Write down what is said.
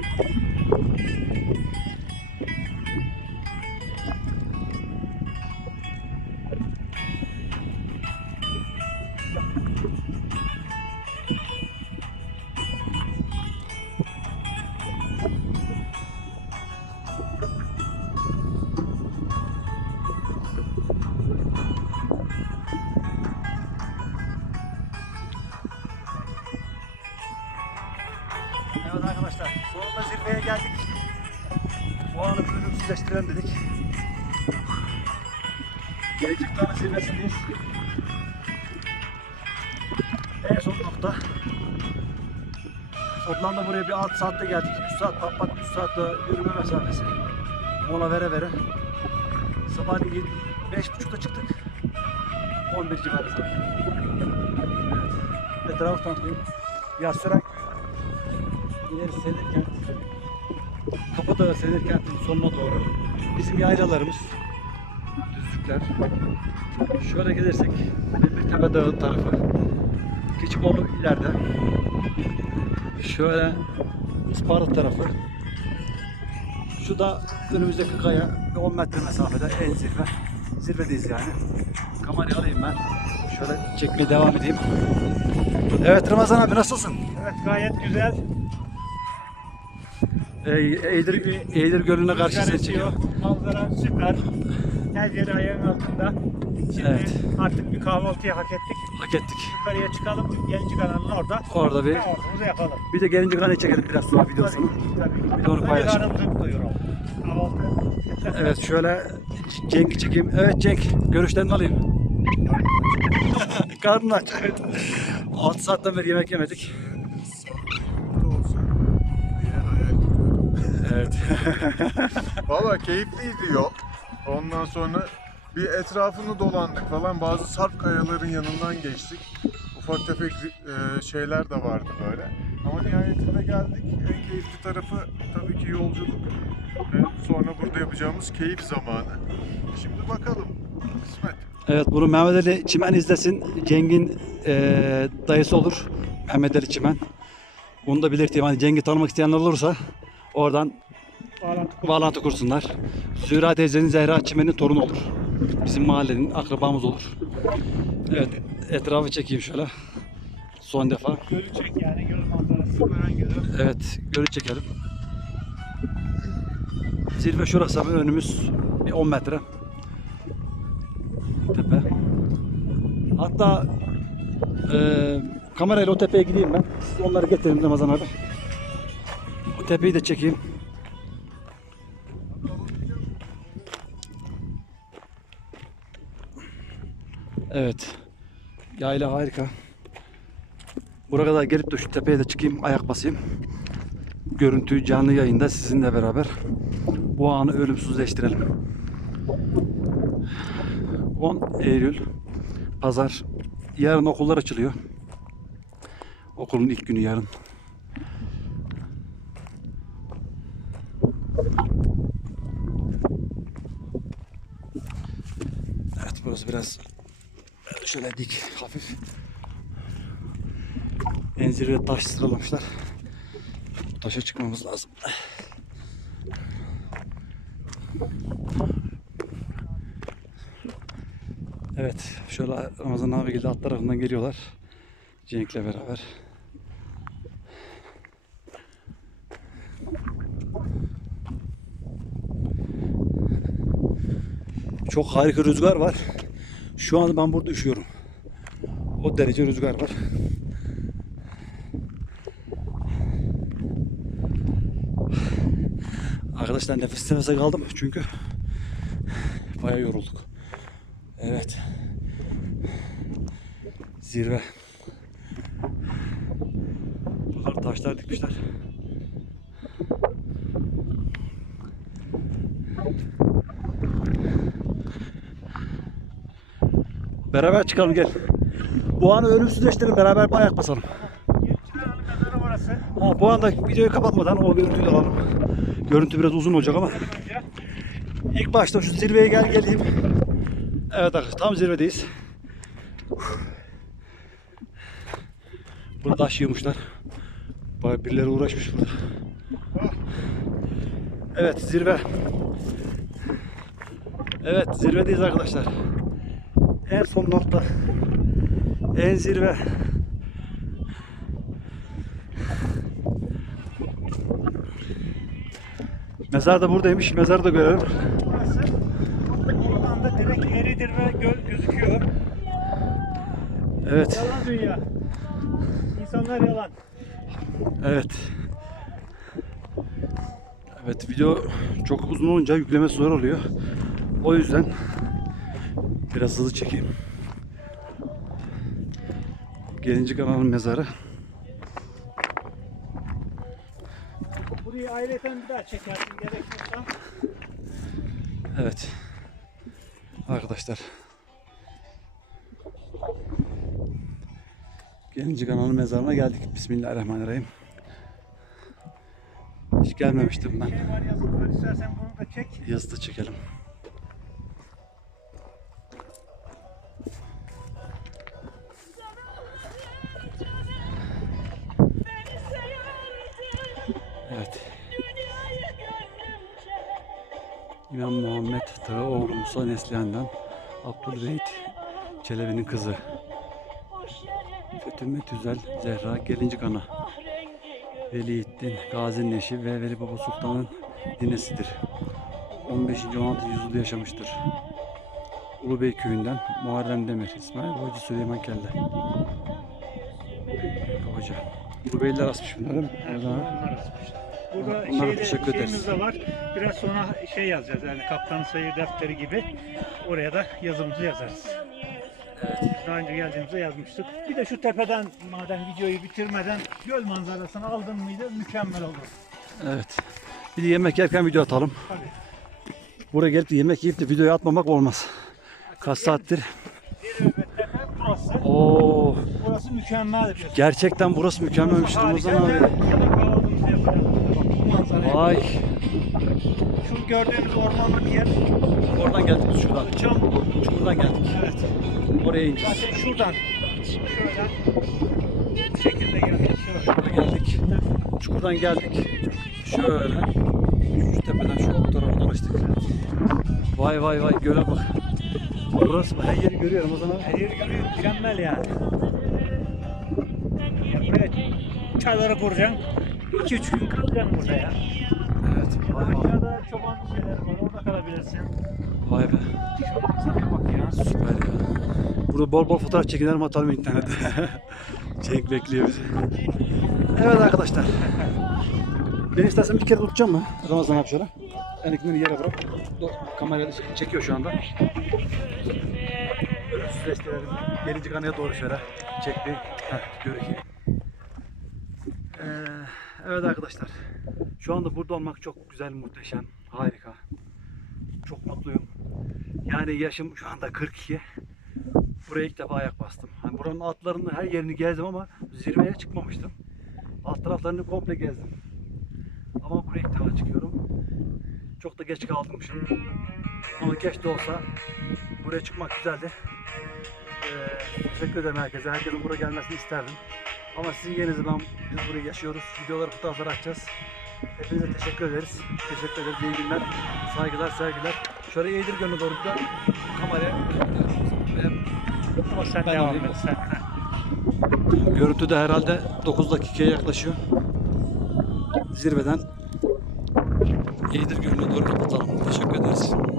フフフ。Ölümsüzleştirelim dedik. Gelecek Dağı'nın zirvesindeyiz. En son nokta. Toplamda buraya bir 6 saatte geldik. 3 saat patlat, 3 saatte yürüme mesafesi. Mola vere vere. Sabahleyin 5.30'da çıktık. 11 civarı zaten. Evet. Etrafı tanıtayım. Yassırak ileri Senirkent, Kapıdağı Senirkent'in sonuna doğru bizim yaylalarımız, düzlükler. Şöyle gelirsek Demirtepe Dağı tarafı, Keçiboğlu ileride. Şöyle Isparta tarafı. Şu da önümüzdeki kaya bir 10 metre mesafede en zirve. Zirvedeyiz yani. Kamerayı alayım ben. Şöyle çekmeye devam edeyim. Evet Ramazan abi nasılsın? Evet gayet güzel. Ee, Eğdir, Eğdir Gölü'ne karşı seni çekiyor. Manzara süper. Her yer ayağın altında. Şimdi Evet. artık bir kahvaltıyı hak ettik. Hak ettik. Yukarıya çıkalım. Gelinci kanalın orada. Orada bir Kahvaltımızı yapalım. bir de gelince kanı çekelim biraz sonra videosunu. Tabii. Bir de onu paylaşalım. Kahvaltı. Evet şöyle Cenk'i çekeyim. Evet Cenk görüşlerini alayım. Karnın aç. Evet. 6 saatten beri yemek yemedik. Valla keyifliydi yol. Ondan sonra bir etrafını dolandık falan. Bazı sarp kayaların yanından geçtik. Ufak tefek e, şeyler de vardı böyle. Ama nihayetinde geldik. En keyifli tarafı tabii ki yolculuk. Ve sonra burada yapacağımız keyif zamanı. Şimdi bakalım. Kısmet. evet bunu Mehmet Ali Çimen izlesin. Cenk'in eee, dayısı olur. Mehmet Ali Çimen. Bunu da belirteyim. Hani Cenk'i tanımak isteyenler olursa oradan Bağlantı kur- bağlantı kursunlar. Zühra teyzenin Zehra Çimen'in torunu olur. Bizim mahallenin akrabamız olur. Evet, etrafı çekeyim şöyle. Son defa. Gölü çek yani göl manzarası. Gören gölü. Evet, gölü çekelim. Zirve şurası hemen önümüz bir 10 metre. Tepe. Hatta eee kamerayla o tepeye gideyim ben. Siz onları getirin Ramazan abi. O tepeyi de çekeyim. Evet. Yayla harika. Buraya kadar gelip de şu tepeye de çıkayım, ayak basayım. Görüntüyü canlı yayında sizinle beraber bu anı ölümsüzleştirelim. 10 Eylül Pazar. Yarın okullar açılıyor. Okulun ilk günü yarın. Evet burası biraz şöyle dik hafif. En zirveye taş sıralamışlar. Taşa çıkmamız lazım. Evet, şöyle Ramazan abi geldi alt tarafından geliyorlar. Cenk'le beraber. Çok harika rüzgar var. Şu an ben burada üşüyorum. O derece rüzgar var. Arkadaşlar nefes nefese kaldım çünkü bayağı yorulduk. Evet. Zirve. Bakar taşlar dikmişler. Beraber çıkalım gel. Bu anı ölümsüzleştirelim beraber bir ayak basalım. Ha, bu anda videoyu kapatmadan o görüntüyü de alalım. Görüntü biraz uzun olacak ama. İlk başta şu zirveye gel geleyim. Evet arkadaşlar tam zirvedeyiz. Burada taş yığmışlar. Bayağı birileri uğraşmış burada. Evet zirve. Evet zirvedeyiz arkadaşlar. En son nokta. En zirve. Mezar da buradaymış. Mezarı da görelim. Burası oradan da direkt Eridir ve göl gözüküyor. Evet. Yalan dünya. İnsanlar yalan. Evet. Evet video çok uzun olunca yüklemesi zor oluyor. O yüzden biraz hızlı çekeyim. Gelincik Ana'nın mezarı. Burayı aileten bir daha çekersin gerekiyorsa. Evet. Arkadaşlar. Gelincik Ana'nın mezarına geldik. Bismillahirrahmanirrahim. Hiç gelmemiştim ben. Şey var yazık var istersen bunu da çek. Yazı da çekelim. Evet. İmam Muhammed Tağı oğlu Musa Neslihan'dan Abdülbeyt Çelebi'nin kızı. Fetümme Tüzel Zehra Gelincik Ana. Veliiddin Gazi'nin eşi ve Veli Baba Sultan'ın ninesidir. 15. 16. yüzyılda yaşamıştır. Ulubey köyünden Muharrem Demir, İsmail Hoca Süleyman Kelle. Hoca. Ulubeyliler asmış bunları? Evet, onlar asmışlar. Burada Onlara şeyde, teşekkür ederiz. de var. Biraz sonra şey yazacağız yani kaptan sayı defteri gibi. Oraya da yazımızı yazarız. Biz daha önce geldiğimizde yazmıştık. Bir de şu tepeden madem videoyu bitirmeden göl manzarasını aldın mıydı mükemmel olur. Evet. Bir de yemek yerken video atalım. Tabii. Buraya gelip de yemek yiyip de videoyu atmamak olmaz. Kaç saattir? Zirve ve tepe burası. Oo, Burası mükemmel bir gerçekten burası mükemmelmiş Ramazan abi. Vay. Şu gördüğünüz ormanlık yer. Oradan geldik biz şuradan. Çam. Şuradan geldik. Evet. Oraya ineceğiz. Zaten şuradan. Şöyle. Bu şekilde geldik. Şöyle. Şurada geldik. Çukurdan geldik. Şöyle. Şu tepeden şu tarafa dolaştık. Vay vay vay göle bak. Burası her yeri görüyorum o zaman. Her yeri görüyor. Mükemmel yani. Çayları kuracaksın. 2-3 gün kalacaksın burada ya. Evet. Vay. Aşağıda çoban şeyleri var. Orada kalabilirsin. Vay be. Şu manzaraya bak ya. Süper ya. Burada bol bol fotoğraf çekinelim atalım internete. Cenk bekliyor bizi. Evet arkadaşlar. Ben istersen bir kere tutacağım mı? Ramazan abi şöyle. Enikini yere bırak. Ç- çekiyor şu anda. Ölümsüzleştirelim. Gelince kanıya doğru şöyle. Çekti. Heh, görüküyor. Ee, evet arkadaşlar. Şu anda burada olmak çok güzel, muhteşem, harika. Çok mutluyum. Yani yaşım şu anda 42. Buraya ilk defa ayak bastım. Hani buranın altlarını her yerini gezdim ama zirveye çıkmamıştım. Alt taraflarını komple gezdim. Ama buraya ilk defa çıkıyorum. Çok da geç kalmışım. Ama geç de olsa buraya çıkmak güzeldi. Ee, teşekkür ederim herkese. Herkesin buraya gelmesini isterdim. Ama sizin yerinizde ben, biz burayı yaşıyoruz. Videoları, fotoğrafları açacağız. Hepinize teşekkür ederiz. Teşekkür ederiz. İyi günler. Saygılar, sevgiler. Şöyle Eğdir Gölü'ne doğru da kameraya Ama sen Ben devam et sen. Görüntü de herhalde 9 dakikaya yaklaşıyor. Zirveden Eğdir Gölü'ne doğru kapatalım. Teşekkür ederim.